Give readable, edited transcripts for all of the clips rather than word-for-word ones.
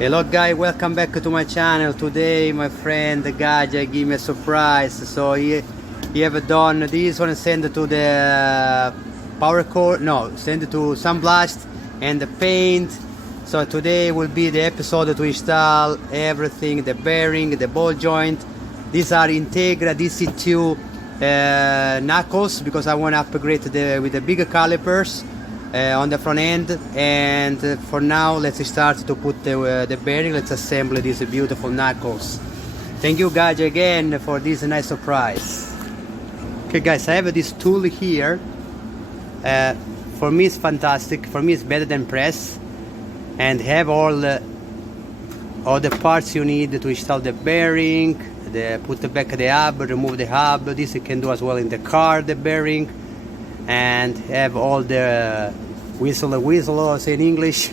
Hello guys, welcome back to my channel. Today my friend Gaja give me a surprise. So he have done this one, send it to the power cord, no, send it to Sunblast and the paint. So today will be the episode to install everything, the bearing, the ball joint. These are Integra DC2 knuckles, because I want to upgrade with the bigger calipers on the front end. And for now, let's start to put the bearing. Let's assemble these beautiful knuckles. Thank you guys again for this nice surprise. Okay guys, I have this tool here. For me it's fantastic. For me it's better than press, and have all the parts you need to install the bearing, put back the hub, remove the hub. This you can do as well in the car, the bearing, and have all the whistle, say in English.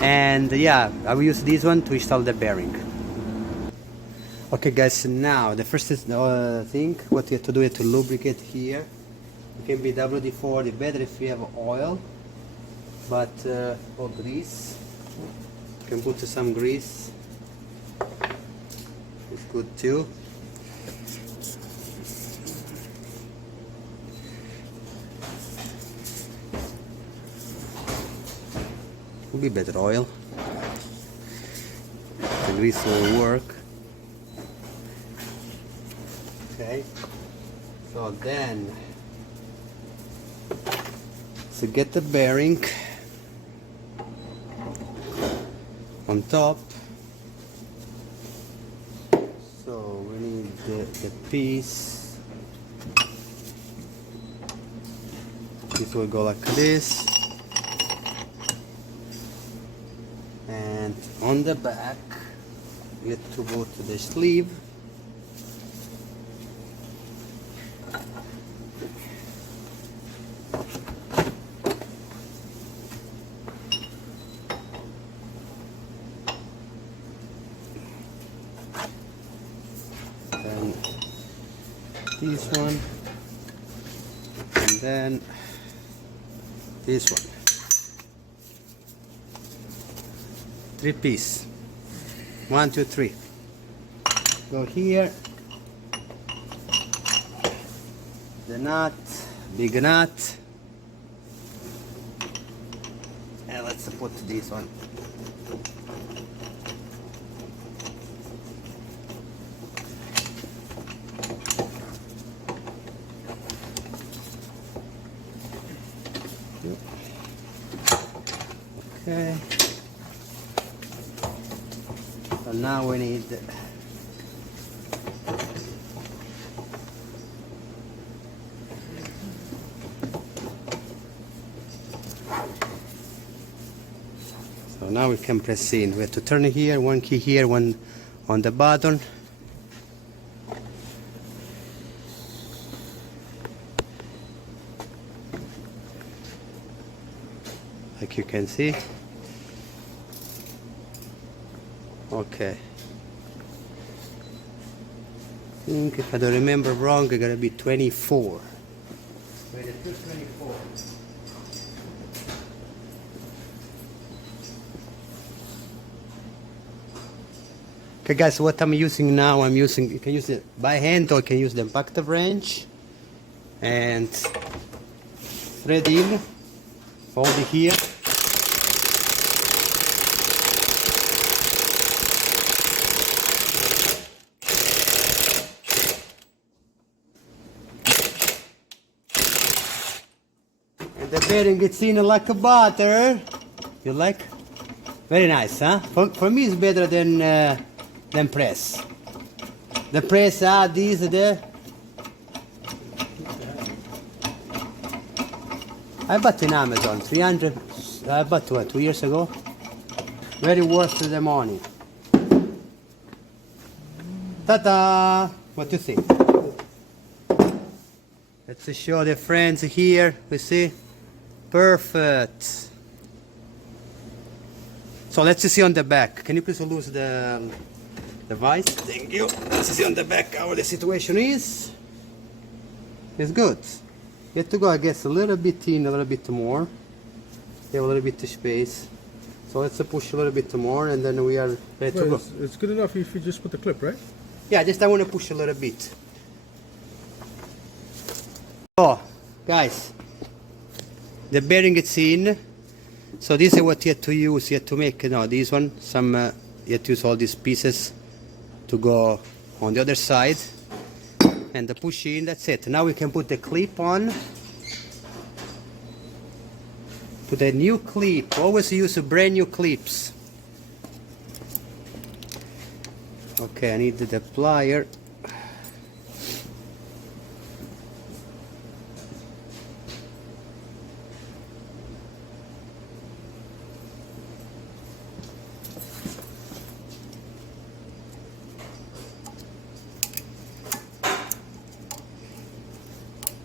And yeah, I will use this one to install the bearing. Okay guys, now the first thing what you have to do is to lubricate here. It can be WD-40, better if you have oil, but or grease. You can put some grease, it's good too. Would be better oil. The grease will work. Okay, so then to get the bearing on top, so we need the piece. This will go like this, and on the back you have to go to the sleeve. Then this one, and then this one. 3 piece. 1, 2, 3. Go here. The nut, big nut, and let's put this one. Okay. So now we need so now we can press in. We have to turn it here, one key here, one on the button. Like you can see. Okay. I think if I don't remember wrong, it's gonna be 24. 24. Okay guys, what I'm using now, you can use it by hand or you can use the impactor wrench, and thread in, fold it here. The bearing gets in like a butter. You like? Very nice, huh? For me, it's better than press. The press, this, there. I bought in Amazon 300. I bought what, 2 years ago. Very worth the money. Ta-da! What do you think? Let's show the friends here. We see. Perfect. So let's see on the back. Can you please lose the device? Thank you. Let's see on the back how the situation is. It's good. You have to go, I guess, a little bit in, a little bit more. You have a little bit of space. So let's push a little bit more and then we are ready to go. It's good enough if you just put the clip, right? Yeah, just I want to push a little bit. Oh, guys, the bearing is in. So this is what you have to use. You have to make, this one. You have to use all these pieces to go on the other side. And the push in, that's it. Now we can put the clip on. Put a new clip. Always use brand new clips. Okay, I need the plier.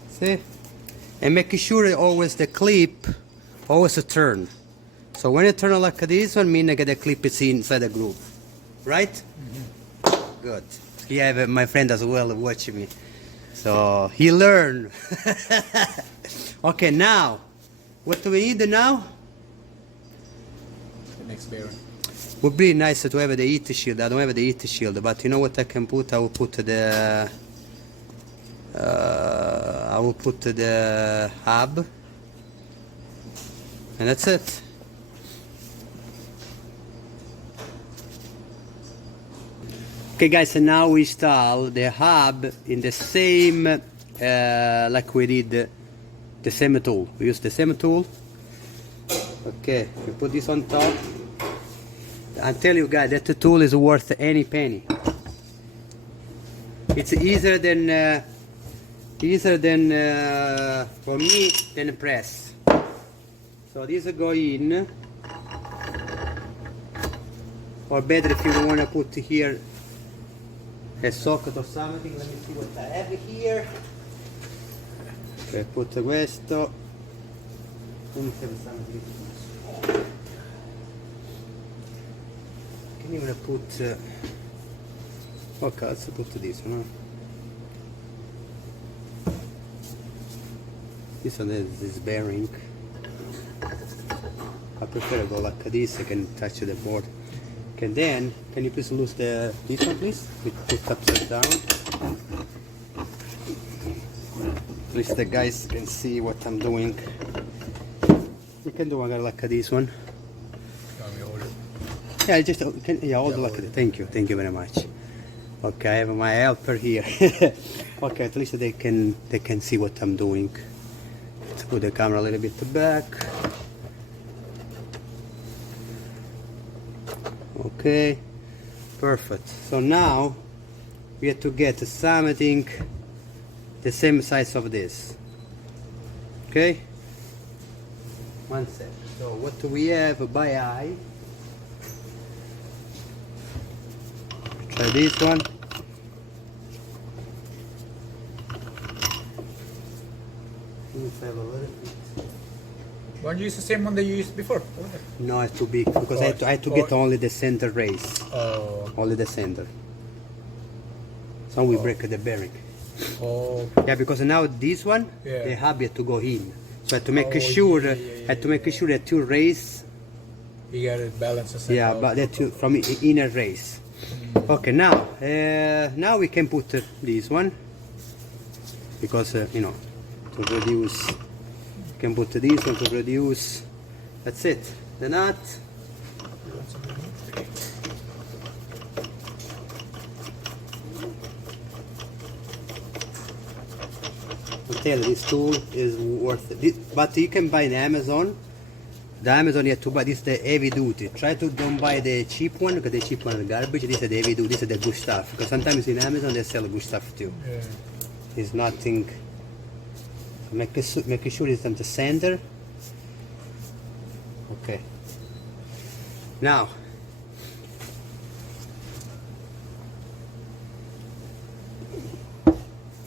See? And make sure always the clip always a turn. So when you turn it like this one, mean that the clip is inside the groove. Right? Mm-hmm. Good. Yeah, my friend as well watching me. So he learned. Okay, now, what do we need now? The next bearing. Would be nice to have the heat shield. I don't have the heat shield, but you know what I can put? I will put the hub. And that's it. Okay guys, and now we install the hub in the same like we did the same tool. We use the same tool. Okay, we put this on top. I tell you guys, that tool is worth any penny. It's easier than for me than press. So these go in, or better if you want to put here a socket or something. Let me see what I have here. Okay, put questo. Can even put okay, let's put this one. This one is this bearing. I prefer to go like this. I can touch the board. And then, can you please lose this one, please? We put upside down. At least the guys can see what I'm doing. You can do one like this one. Yeah, just hold like that. Thank you very much. Okay, I have my helper here. Okay, at least they can see what I'm doing. Let's put the camera a little bit back. Okay, perfect. So now we have to get something the same size of this. Okay, one sec. So what do we have by eye? Try this one. Why don't you use the same one that you used before? No, it's too big because I had to get only the center race. Oh. Only the center. So we break the bearing. Oh. Yeah, because now this one, the hub had to go in. So I had to make sure, had to make sure that two race. You got it balanced. Yeah, but that two from inner race. Okay, now we can put this one because you know, to reduce. Can put this one to reduce. That's it. The nut. I tell you, this tool is worth it. But you can buy in Amazon. The Amazon you have to buy this is the heavy duty. Try to don't buy the cheap one because the cheap one is garbage. This is the heavy duty. This is the good stuff. Because sometimes in Amazon they sell good stuff too. Yeah. It's nothing. Make sure it's on the center. Okay. Now,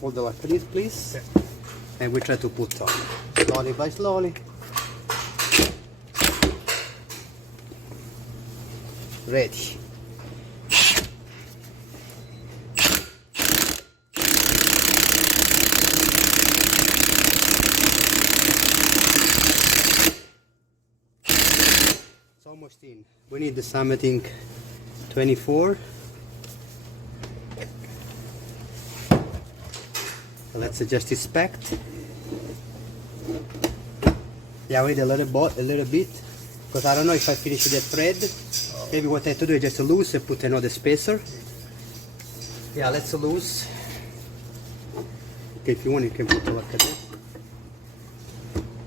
hold it like this, please. Yeah. And we try to put on slowly by slowly. Ready. Almost in. We need something 24. Let's just inspect. Yeah, wait a little bit, because I don't know if I finish the thread. Maybe what I have to do is just loose and put another spacer. Yeah, let's loose. Okay, if you want, you can put it like this.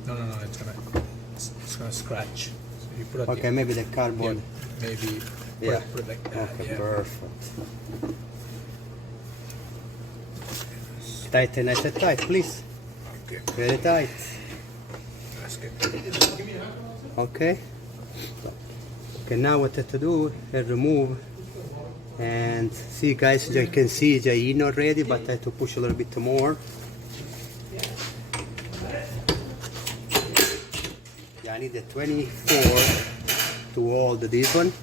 No, it's gonna scratch. So you put it. Okay, maybe the cardboard. Yeah, maybe. Yeah. Put it like that. Okay, yeah. perfect. Tight and nice and tight, please. Okay. Very tight. That's good. Okay. Okay, now what I have to do is remove. And see, guys, you can see it's in already, but I have to push a little bit more. Yeah, I need a 24 to hold this one.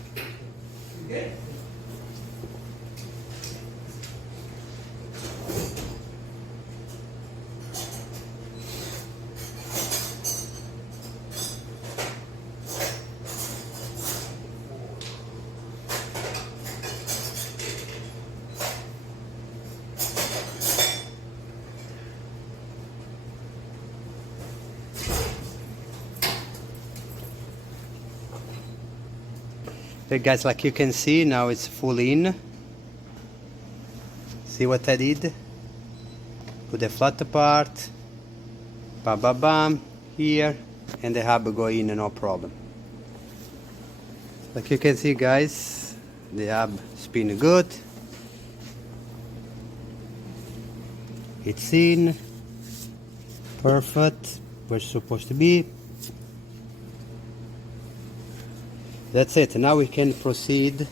Okay, guys, like you can see, now it's full in. See what I did? Put the flat part, bam bam bam, here, and the hub go in, no problem. Like you can see, guys, the hub spin good. It's in, perfect, where it's supposed to be. That's it. Now we can proceed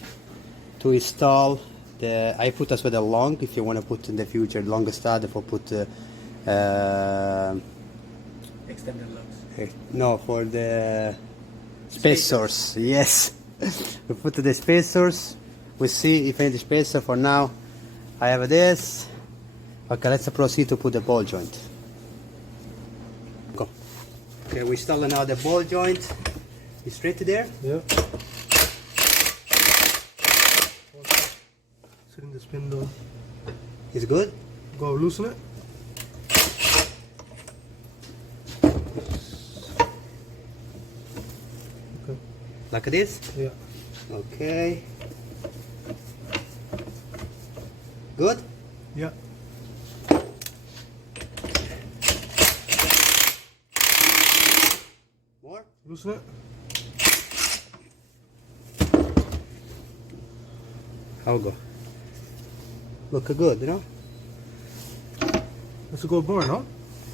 to install the. I put as well the long. If you want to put in the future longer stud for put. Extended lugs. No, for the spacers. Yes, we put the spacers. We see if any spacer. For now, I have this. Okay, let's proceed to put the ball joint. Go. Okay, we install now the ball joint. It's straight there. Yeah. Sitting the spindle. It's good. Go loosen it. Okay. Like this. Yeah. Okay. Good. Yeah. More. Loosen it. How go? Look good, you know? That's a good board, huh?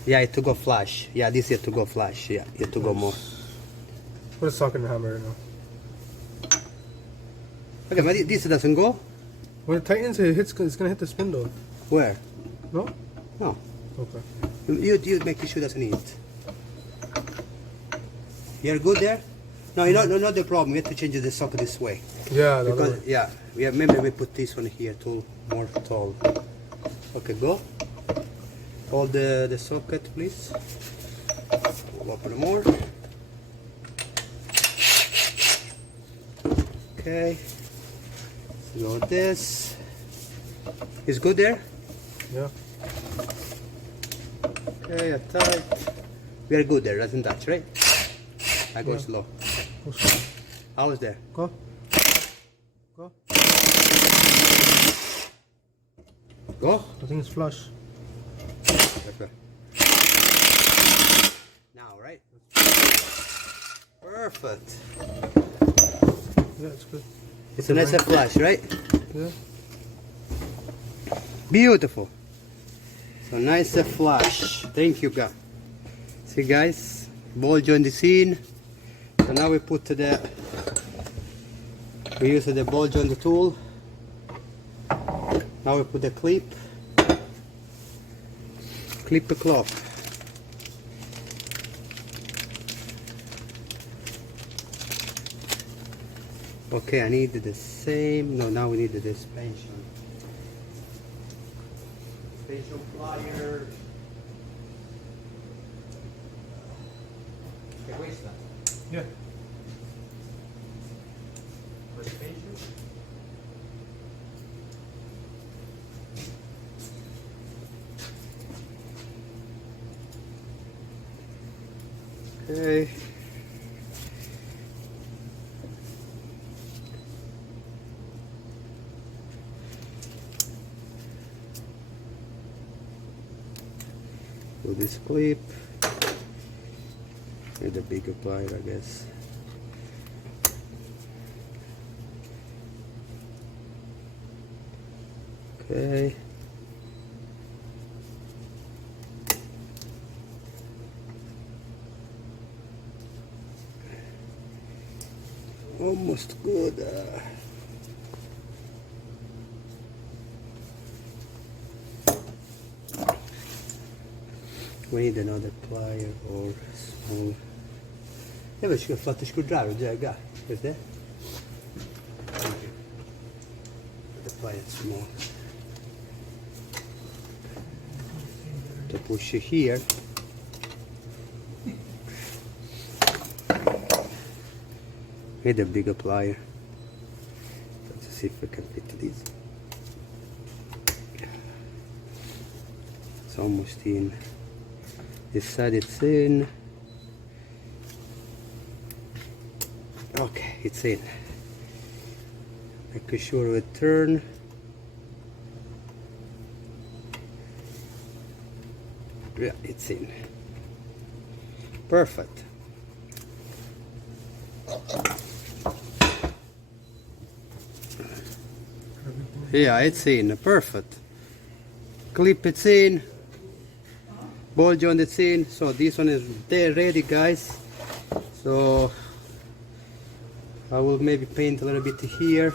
Yeah, it to go flash. Yeah, this here to go flash. Yeah, it to go more. Put a socket in the hammer right now. Okay, but this doesn't go. When it tightens, it's gonna hit the spindle. Where? No? No. Okay. You make sure doesn't hit. You're good there? No, you know, no, not the problem. We have to change the socket this way. Yeah, the other Because way. yeah, maybe we put this one here too, more tall. Okay, go. Hold the socket, please. Open more. Okay. Go this. Is good there? Yeah. Okay, tight. We are good there, doesn't touch, right? I go Yeah. slow. Go slow. How is there? Go. Go. Go. I think it's flush. Okay. Now, right? Perfect. Yeah, it's good. It's a nice flash, right? Yeah. Beautiful. So nice flash. Thank you, guys. See, guys, ball joint is in. So now we put we use the ball joint tool. Now we put the clip the cloth. Okay, I need the same. No, now we need the suspension. Suspension plier. Okay, where's that? Yeah. Okay. Put this clip with a bigger plier, I guess. Okay. Almost good. We need another plier or small. Yeah, but you can flat the screwdriver, yeah, guy. Is there? The plier is small. To push it here. Need a bigger plier. Let's see if we can fit this. It's almost in. This side it's in. Okay, it's in. Make sure we turn. Yeah, it's in. Perfect. Yeah, it's in. Perfect. Clip it's in. Ball joint it's in. So this one is there ready, guys. So I will maybe paint a little bit here.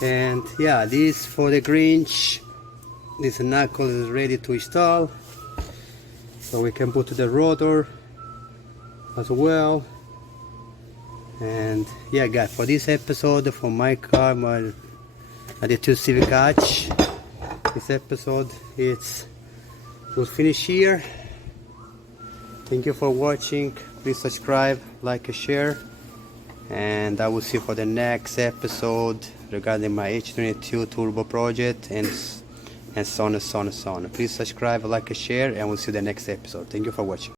And yeah, this for the Grinch. This knuckle is ready to install. So we can put the rotor as well. And yeah, guys, for this episode for my car, my the 2 Civic hatch, this episode will finish here. Thank you for watching. Please subscribe, like and share, and I will see you for the next episode regarding my H22 turbo project and so on and so on and so on. Please subscribe, like and share, and we'll see you the next episode. Thank you for watching.